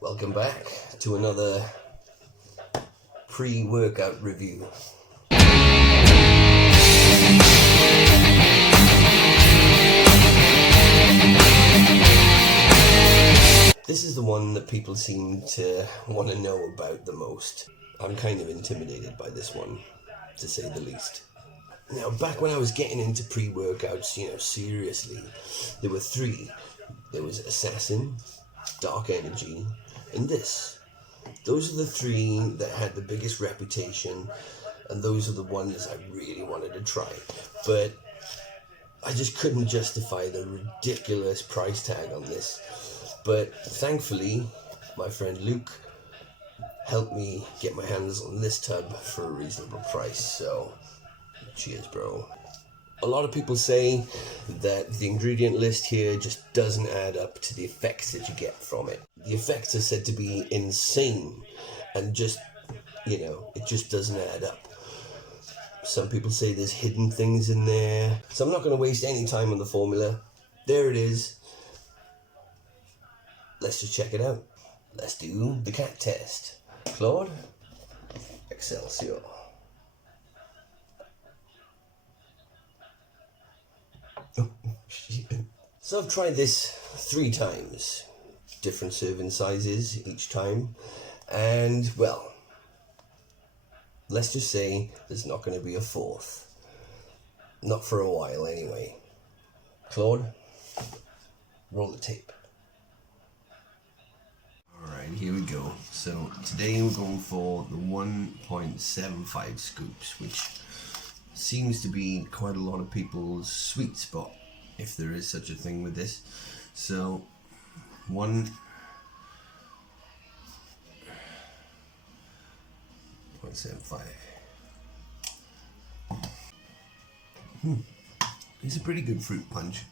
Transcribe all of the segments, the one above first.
Welcome back to another pre-workout review. This is the one that people seem to want to know about the most. I'm kind of intimidated by this one, to say the least. Now, back when I was getting into pre-workouts, seriously, there were three. There was Assassin, Dark Energy, and this. Those are the three that had the biggest reputation, and those are the ones I really wanted to try. But I just couldn't justify the ridiculous price tag on this. But thankfully, my friend Luke helped me get my hands on this tub for a reasonable price. So, cheers, bro. A lot of people say that the ingredient list here just doesn't add up to the effects that you get from it. The effects are said to be insane and it just doesn't add up. Some people say there's hidden things in there. So I'm not going to waste any time on the formula. There it is. Let's just check it out. Let's do the cat test. Claude, Excelsior. So I've tried this 3 times, different serving sizes each time, and well, let's just say there's not going to be a fourth. Not for a while anyway. Claude, roll the tape. Alright, here we go. So today we're going for the 1.75 scoops, which seems to be quite a lot of people's sweet spot, if there is such a thing with this. So 1.75. It's a pretty good fruit punch.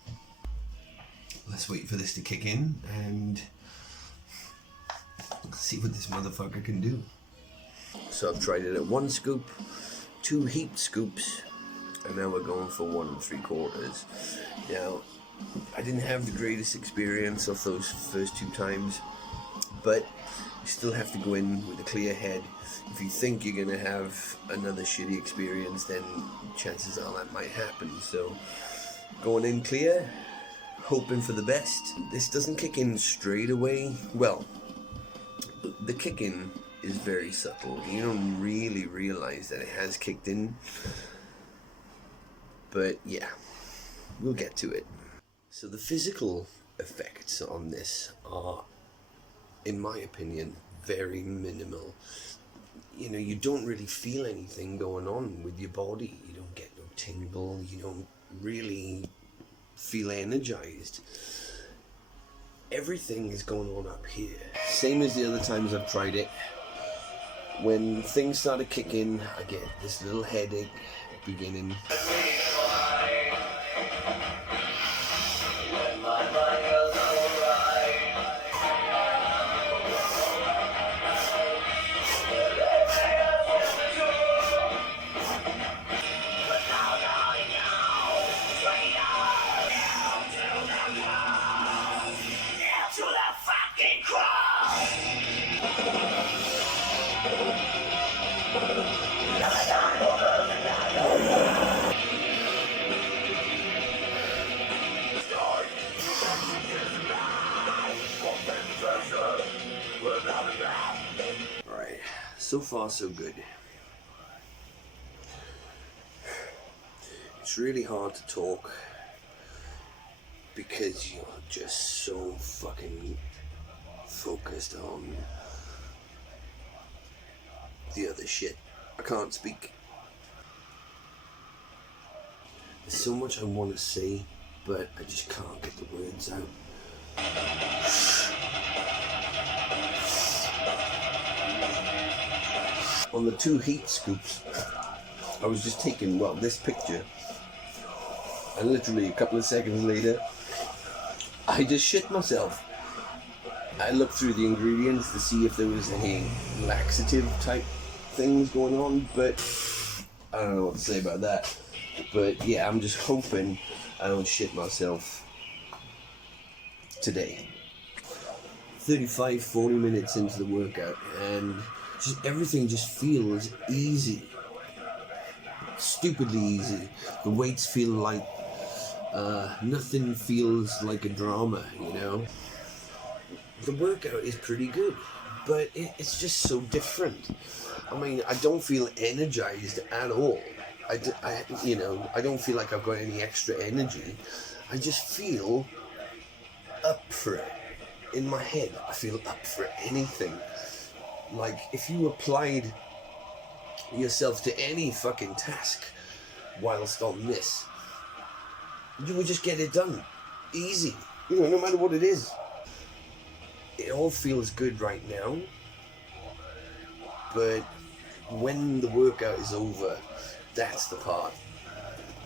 Let's wait for this to kick in and see what this motherfucker can do. So I've tried it at 1 scoop, 2 heaped scoops, and now we're going for 1 3/4. Now, I didn't have the greatest experience of those first 2 times, but you still have to go in with a clear head. If you think you're going to have another shitty experience, then chances are that might happen. So, going in clear, hoping for the best. This doesn't kick in straight away. Well, the kick in is very subtle. You don't really realize that it has kicked in. But yeah, we'll get to it. So the physical effects on this are, in my opinion, very minimal. You don't really feel anything going on with your body. You don't get no tingle. You don't really feel energized. Everything is going on up here. Same as the other times I've tried it. When things start to kick in, I get this little headache beginning. Alright, so far so good. It's really hard to talk because you're just so fucking focused on the other shit. I can't speak. There's so much I want to say, but I just can't get the words out. On the 2 heat scoops, I was just taking, this picture, and literally a couple of seconds later, I just shit myself. I looked through the ingredients to see if there was any laxative type things going on, but I don't know what to say about that. But yeah, I'm just hoping I don't shit myself today. 35, 40 minutes into the workout, and just everything just feels easy. Stupidly easy. The weights feel light. Nothing feels like a drama, you know? The workout is pretty good, but it's just so different. I mean, I don't feel energized at all. I don't feel like I've got any extra energy. I just feel up for it. In my head, I feel up for anything. Like, if you applied yourself to any fucking task whilst on this, you would just get it done. Easy. You know, no matter what it is. It all feels good right now, but when the workout is over, that's the part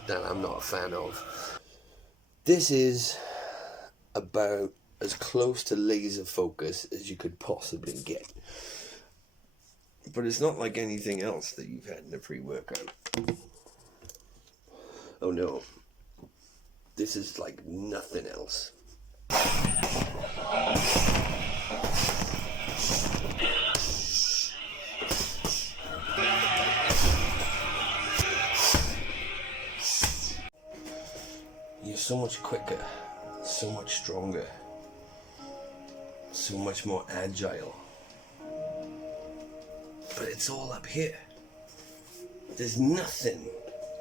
that I'm not a fan of. This is about as close to laser focus as you could possibly get. But it's not like anything else that you've had in a pre-workout. Oh no. This is like nothing else. You're so much quicker, so much stronger, so much more agile. But it's all up here. There's nothing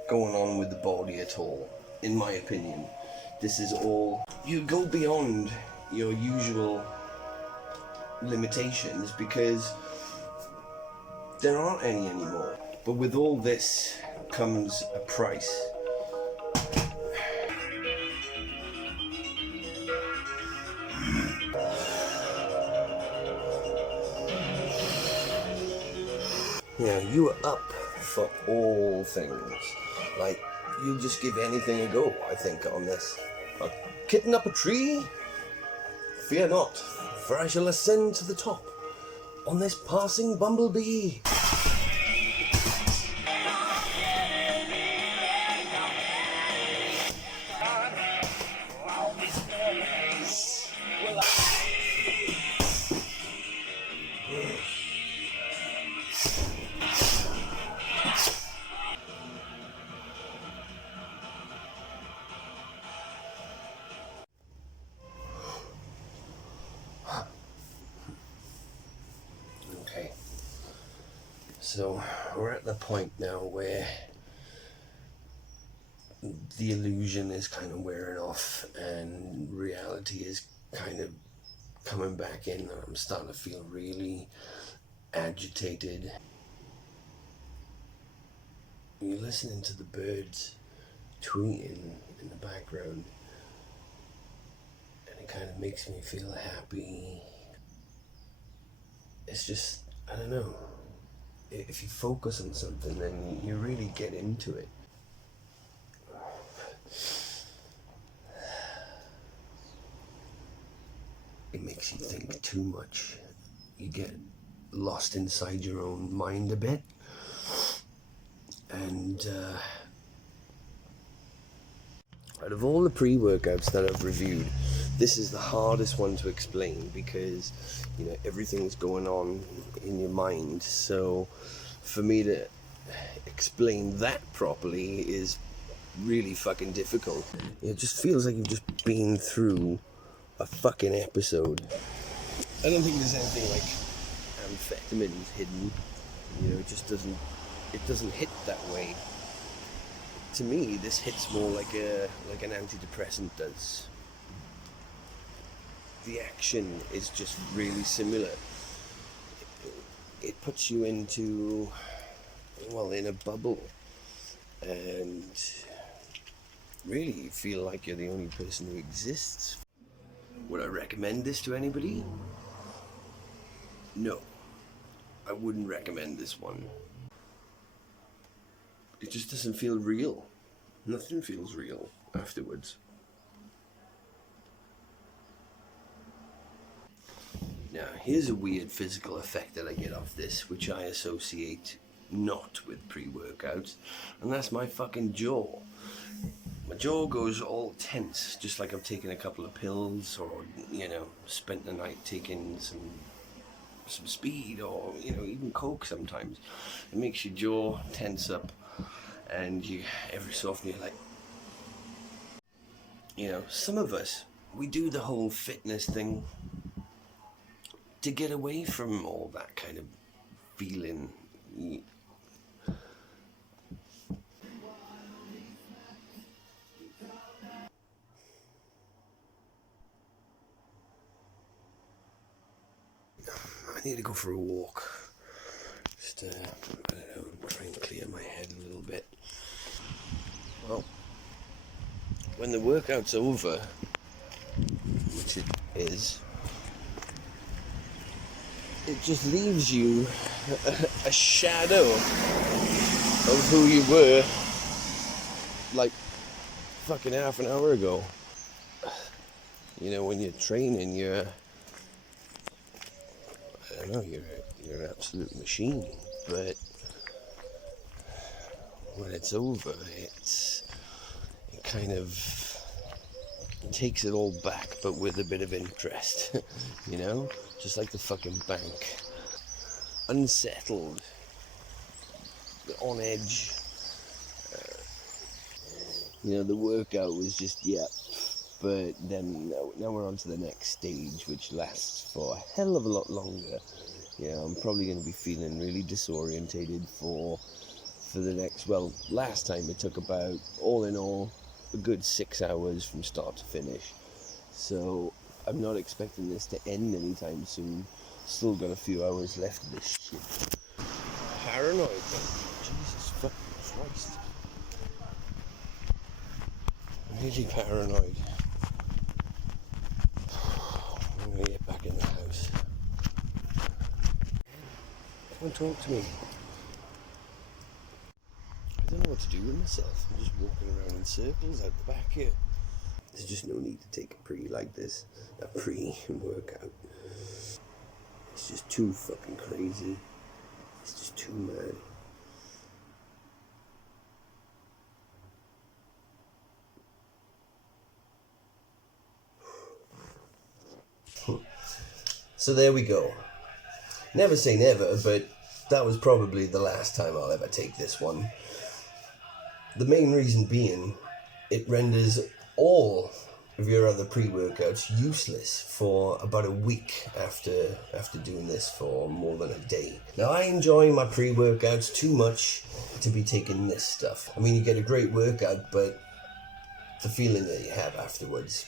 going on with the body at all, in my opinion. This is all... You go beyond your usual limitations because there aren't any anymore. But with all this comes a price. Yeah, you are up for all things. Like, you'll just give anything a go, I think, on this. A kitten up a tree? Fear not, for I shall ascend to the top on this passing bumblebee. Okay, so we're at the point now where the illusion is kind of wearing off and reality is kind of coming back in. I'm starting to feel really agitated. You're listening to the birds tweeting in the background, and it kind of makes me feel happy. It's just, I don't know, if you focus on something, then you really get into it. It makes you think too much. You get lost inside your own mind a bit. And out of all the pre-workouts that I've reviewed, this is the hardest one to explain because, you know, everything's going on in your mind. So for me to explain that properly is really fucking difficult. It just feels like you've just been through a fucking episode. I don't think there's anything like amphetamines hidden. You know, it just doesn't hit that way. To me, this hits more like an antidepressant does. The action is just really similar. It puts you into, well, in a bubble, and really you feel like you're the only person who exists. Would I recommend this to anybody? No, I wouldn't recommend this one. It just doesn't feel real. Nothing feels real afterwards. Now, here's a weird physical effect that I get off this, which I associate not with pre-workouts, and that's my fucking jaw. my jaw goes all tense, just like I've taken a couple of pills, or spent the night taking some speed, or even coke. Sometimes it makes your jaw tense up, and you every so often you're like, some of us, we do the whole fitness thing to get away from all that kind of feeling. I need to go for a walk. Just, I don't know, try and clear my head a little bit. Well, when the workout's over, which it is, it just leaves you a shadow of who you were like fucking half an hour ago. When you're training, I don't know, you're an absolute machine, but when it's over, it kind of takes it all back, but with a bit of interest, just like the fucking bank. Unsettled, on edge. The workout was just, but then now we're on to the next stage, which lasts for a hell of a lot longer. I'm probably going to be feeling really disorientated for the next, last time it took about, all in all, a good 6 hours from start to finish. So I'm not expecting this to end anytime soon. Still got a few hours left of this shit. Paranoid, man. Jesus fucking Christ. Really paranoid. I'm gonna get back in the house. Come and talk to me. I don't know what to do with myself. I'm just walking around in circles out the back here. There's just no need to take a pre-workout. It's just too fucking crazy. It's just too mad. So there we go. Never say never, but that was probably the last time I'll ever take this one. The main reason being, it renders all of your other pre-workouts useless for about a week after doing this for more than a day. Now, I enjoy my pre-workouts too much to be taking this stuff. I mean, you get a great workout, but the feeling that you have afterwards,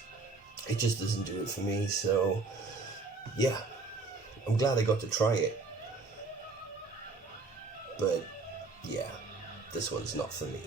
it just doesn't do it for me. So yeah, I'm glad I got to try it, but yeah, this one's not for me.